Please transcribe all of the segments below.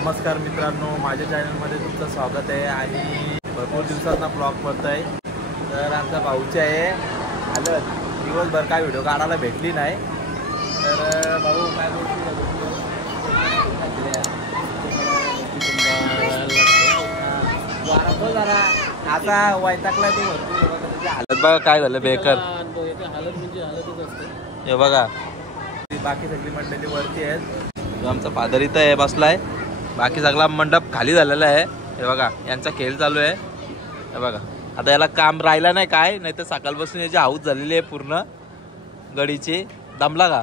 नमस्कार मित्रांनो, माझ्या चॅनलमध्ये तुमचं स्वागत आहे आणि भरपूर दिवसांना ब्लॉग करतो आहे. तर आमचा भाऊचे आहे आलं दिवसभर काय व्हिडिओ काढायला भेटली नाही. तर भाऊ काय बोलतो जरा आता वैतागला तो भरपूर हालत बघा काय झालं बेकार हालत म्हणजे हालतच असते. हे बघा बाकी सगळी मंडळी वरती आहेत. आमचा फादर इथं आहे बसलाय. बाकी सगळा मंडप खाली झालेला आहे. हे बघा यांचा खेळ चालू आहे. हे बघा आता याला काम राहिला नाही काय नाही तर सकाळपासून याची हाऊस झालेली आहे पूर्ण गडीची. दमला का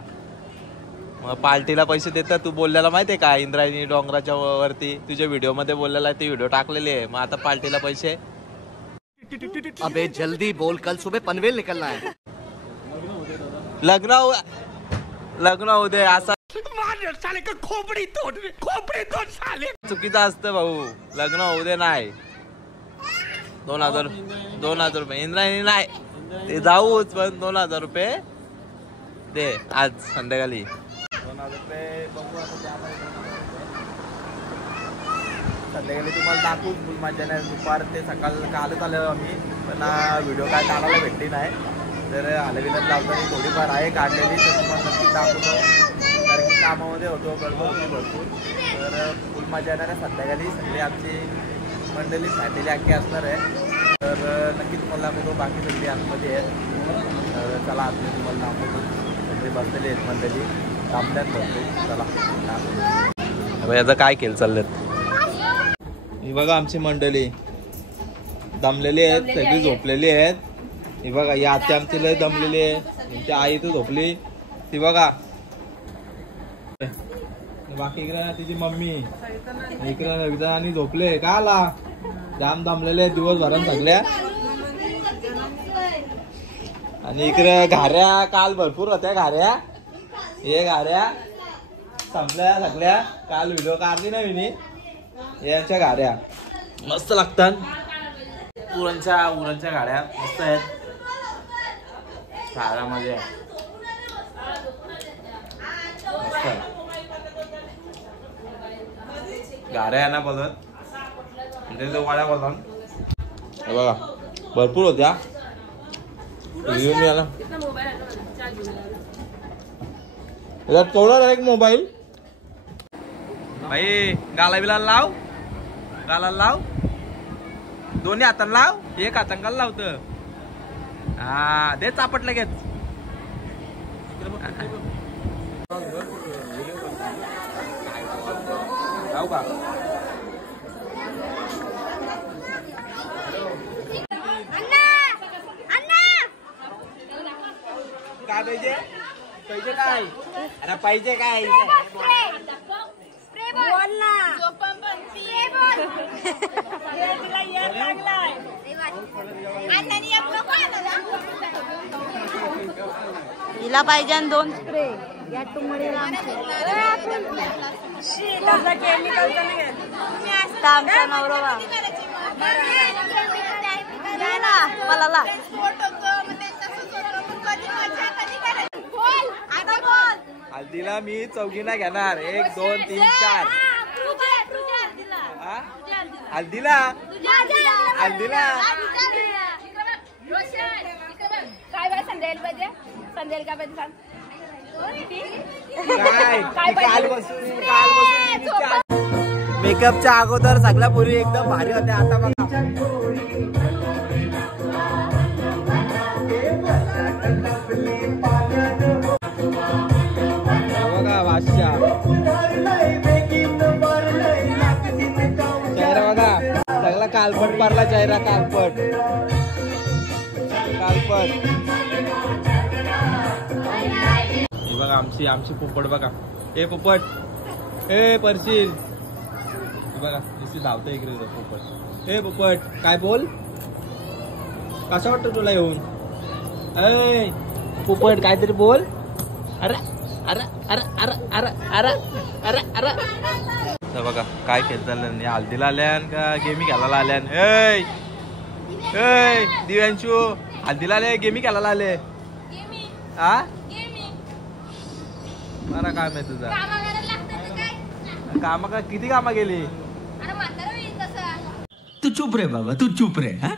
मग पार्टीला पैसे देतात. तू बोललेला माहिती आहे का इंद्रायणी डोंगराच्या वरती तुझ्या व्हिडिओ मध्ये बोललेला ते व्हिडिओ टाकलेले आहे. मग आता पार्टीला पैसे अबे जल्दी बोल कल सुबह पनवेल निकलना है. लग्न होऊ दे असा खोपडी तोड साले. चुकीचं असतं भाऊ. लग्न होऊ दे नाही 2000 रुपये इंद्रायणी नाही ते जाऊच पण 2000 रुपये दे आज संध्याकाळी 2000 रुपये बघू. संध्याकाळी तुम्हाला दाखवूच फुल मजा नाही. दुपार ते सकाळ कालच आलो आम्ही पण व्हिडिओ काय काढायला भेटली नाही. तर हलविल्यात लावताना थोडीफार आहे काढलेली तर तुम्हाला नक्की दाखवतो. कारण की कामामध्ये होतो गडबड होती भरपूर. तर फुल मजा येणार आहे संध्याकाळी. सगळी आमची मंडळी फॅमिली अख्खी असणार आहे. तर नक्की तुम्हाला दाखवतो. बाकी सगळी आतमध्ये आहेत. तर चला आतमध्ये तुम्हाला दाखवतो. सगळी बसलेली आहेत मंडळी थांबल्यात बसले. चला याचा काय खेळ चाललेत ही बघा. आमची मंडळी दमलेली आहेत सगळी झोपलेली आहेत. ही बघा ही आत्या आमची लय दमलेली आहे. त्यांची आई तर झोपली ती बघा. बाकी इकडे तिची मम्मी इकडे एकदा आणि झोपले का आला जाम दमलेले दिवसभरात सगळ्या. आणि इकडे घाऱ्या काल भरपूर होत्या घाऱ्या. हे घाऱ्या संपल्या सगळ्या. काल व्हिडिओ काढली नाही मी. यांच्या घाऱ्या मस्त लागतात. उरणच्या गाड्या मस्त आहेत. खाण्यामध्ये मस्त गाड्या आहे ना बघत म्हणजे वाड्या बोलतात. हे बघा भरपूर होत्या. आला तेवढा एक मोबाईल भाई गाला लाव दोन्ही हाताला लाव. एक हातांकाला लावतं. हा दे चापट लगेच. जाऊ का काय पाहिजे काय अरे पाहिजे काय हिला पाहिजे 2 स्प्रे या आमचा नवरा मला हल्दीला मी चौघीना घेणार 1 2 3 4. हल्दीला काय बाय संध्याकाळी पाहिजे संध्याकाळी काय पाहिजे सांग. मेकअपच्या अगोदर सगळ्या पोरी एकदम भारी होत्या. आता बघा वाशा चेहरा बघा सगळा कालपट पारला चेहरा कालपट. बघा आमची पोपट बघा. ए पोपट ए परशील बघा नुसती धावतं इकडे पोपट. ए पोपट काय बोल कसं वाटतं तुला येऊन. ए पोपट काहीतरी बोल. अरे अरे अरे अरे अरे अरे अरे अरे बघा काय खेळताल. हल्दीला आल्यान का गेमी खेळायला आल्यान. ए दिव्यांशू हल्दीला आले गेमी खेळायला आले. हा मला काय माहिती तुझा कामं का किती कामं गेली? अरे म्हातारा होईल तसा. तू चुप रे बाबा, तू चुप रे. हा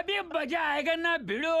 अभी मजा आएगा ना भिड़ो.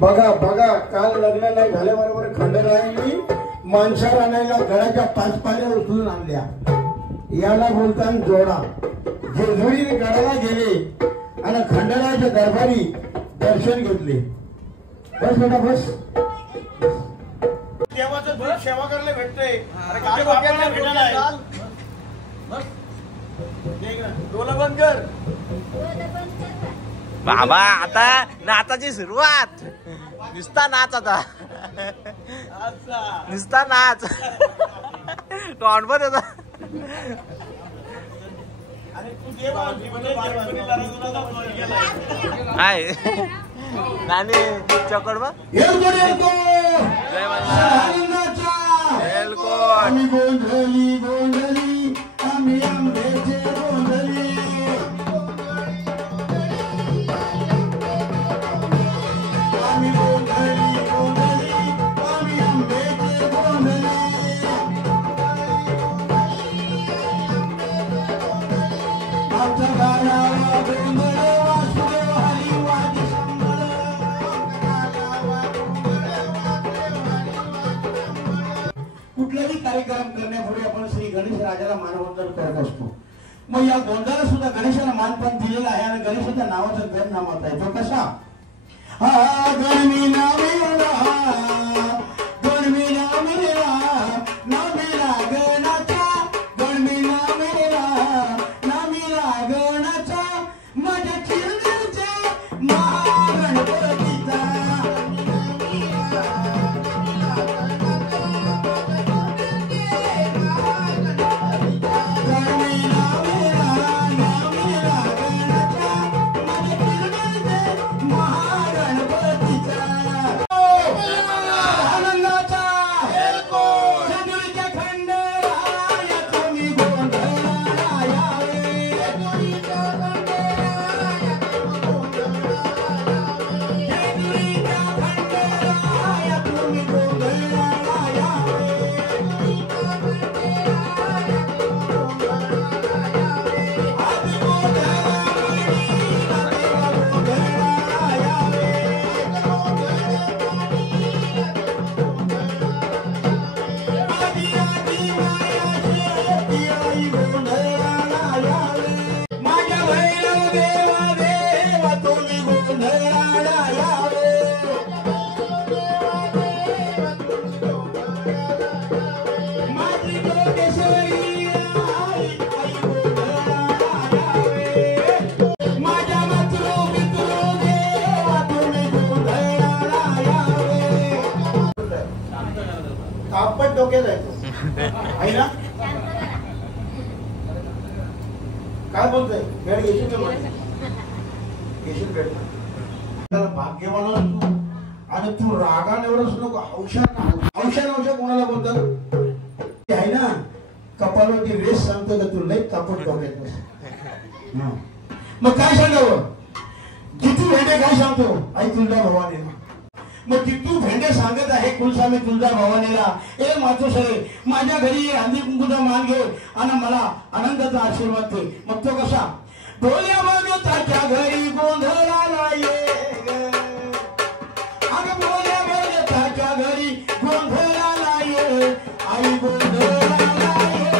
बघा बघा काल लग्न नाही झाल्याबरोबर खंडरायांनी माणसाला आणायला गडाच्या 5 पायऱ्या उचलून आणल्या. याला बोलताना जोडा. जेजुरी गडाला गेले आणि खंडरायाच्या दरबारी दर्शन घेतले. बस बेटा बस. देवाचं दूध सेवा करायला भेटतंय. अरे काय बापाला भेटत नाही. डोला बंद कर बाबा. आता नाचाची सुरुवात. नुसता नाच आता. नुसता नाच. तोंड पण होता. हाय नानी चौकड बा. जय मल्हार. आम्ही गोंधळी गोंधळी आम्ही आंब्याचे गोंधळी. आम्ही गोंधळी गोंधळी आम्ही आंब्याचे गोंधळी. आमच्या गाण्याला गोंधळ वासुदेव हरी वादी संबळ. कुठलाही कार्यक्रम करण्यापूर्वी आपण श्री गणेश राजाला मानवंदन करत असतो. मग या गोंधळाला सुद्धा गणेशाला मानपण दिलेलं आहे आणि गणेशाच्या नावाचा गण नामात आहे. तो कसा? हा गणमी नामेला गणमी नामेला नामेला गणाचा गणमी नामेला नामेला गणाचा माझ्या चिरंजीवचे महागणपतीचा. तापट डोक्यात आहे ना. काय बोलतोय? भेट घेशील का? घेशील भेट. त्याला भाग्यवान असतो आणि तू रागाने एवढंच नको. औषध कोणाला बोलतात ते आहे ना. कपालवरती रेस सांगतो का तू लई तापट डोक्यात. मग काय सांगावं? जितू भेंडे काय सांगतो? आई तुळजा भवानी. मग जितू भेंडे सांगत आहे कुलस्वामी तुळजा भवानीला, ए मातोश्री माझ्या घरी हंदी कुंकूचा मान घे आणि मला आनंदाचा आशीर्वाद दे. मग तो कसा? डोल्या मागे त्याच्या घरी गोंधळाला ये ग. अगं डोल्या मागे त्याच्या घरी गोंधळाला ये. आई गोंधळाला ये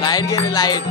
लाईट गेली लाईट.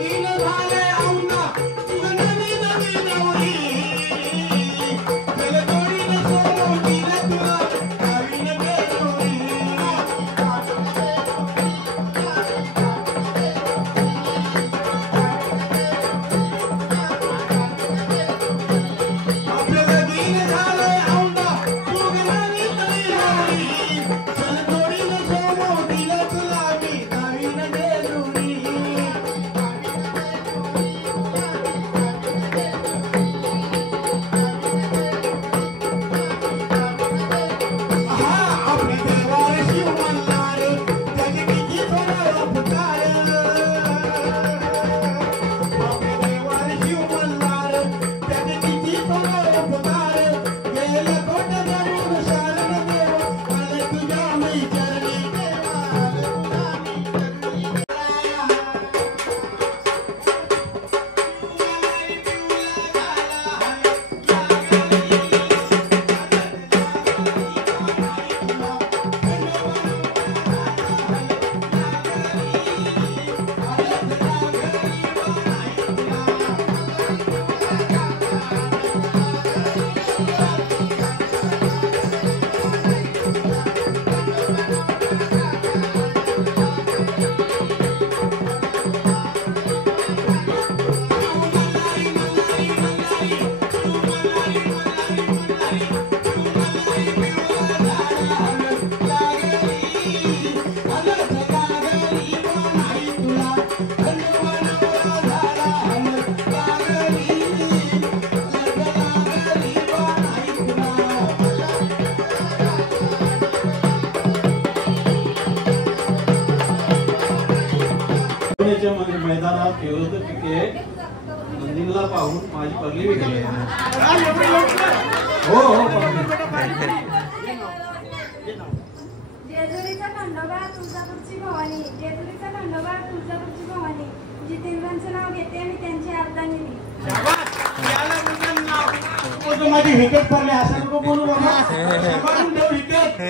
लगीन झाले औंधा तुझं नवी नवी नवरी जलजोडीनं सोडीनं तुला नवीन बेडोरी आपलं लगीन झाले औंधा तुझं नवी नवी नवरी जलजोडीनं सोडीनं तुला मी नवीन बेडोरी आपली देवार शिव मल्हार त्याची किती थोडं पुकार आपली देवार शिव मल्हार त्याची किती थोडं पुकार गेलं कोट जरूर शरण देव आले तुझ्या मी चरणी देवा आले तुझ्या मी चरणी मैदानात खेळत पिके नंदिनीला पाहून माझी पगली वेगळी आहे. हो हो जेजुरीचा खंडोबा तुळजापूरची भवानी जेजुरीचा खंडोबा तुळजापूरची भवानी जितेंद्रांचं नाव घेते आणि त्यांची अर्धांगिनी माझी विकेट पडली असं नको बोलू बाबा विकेट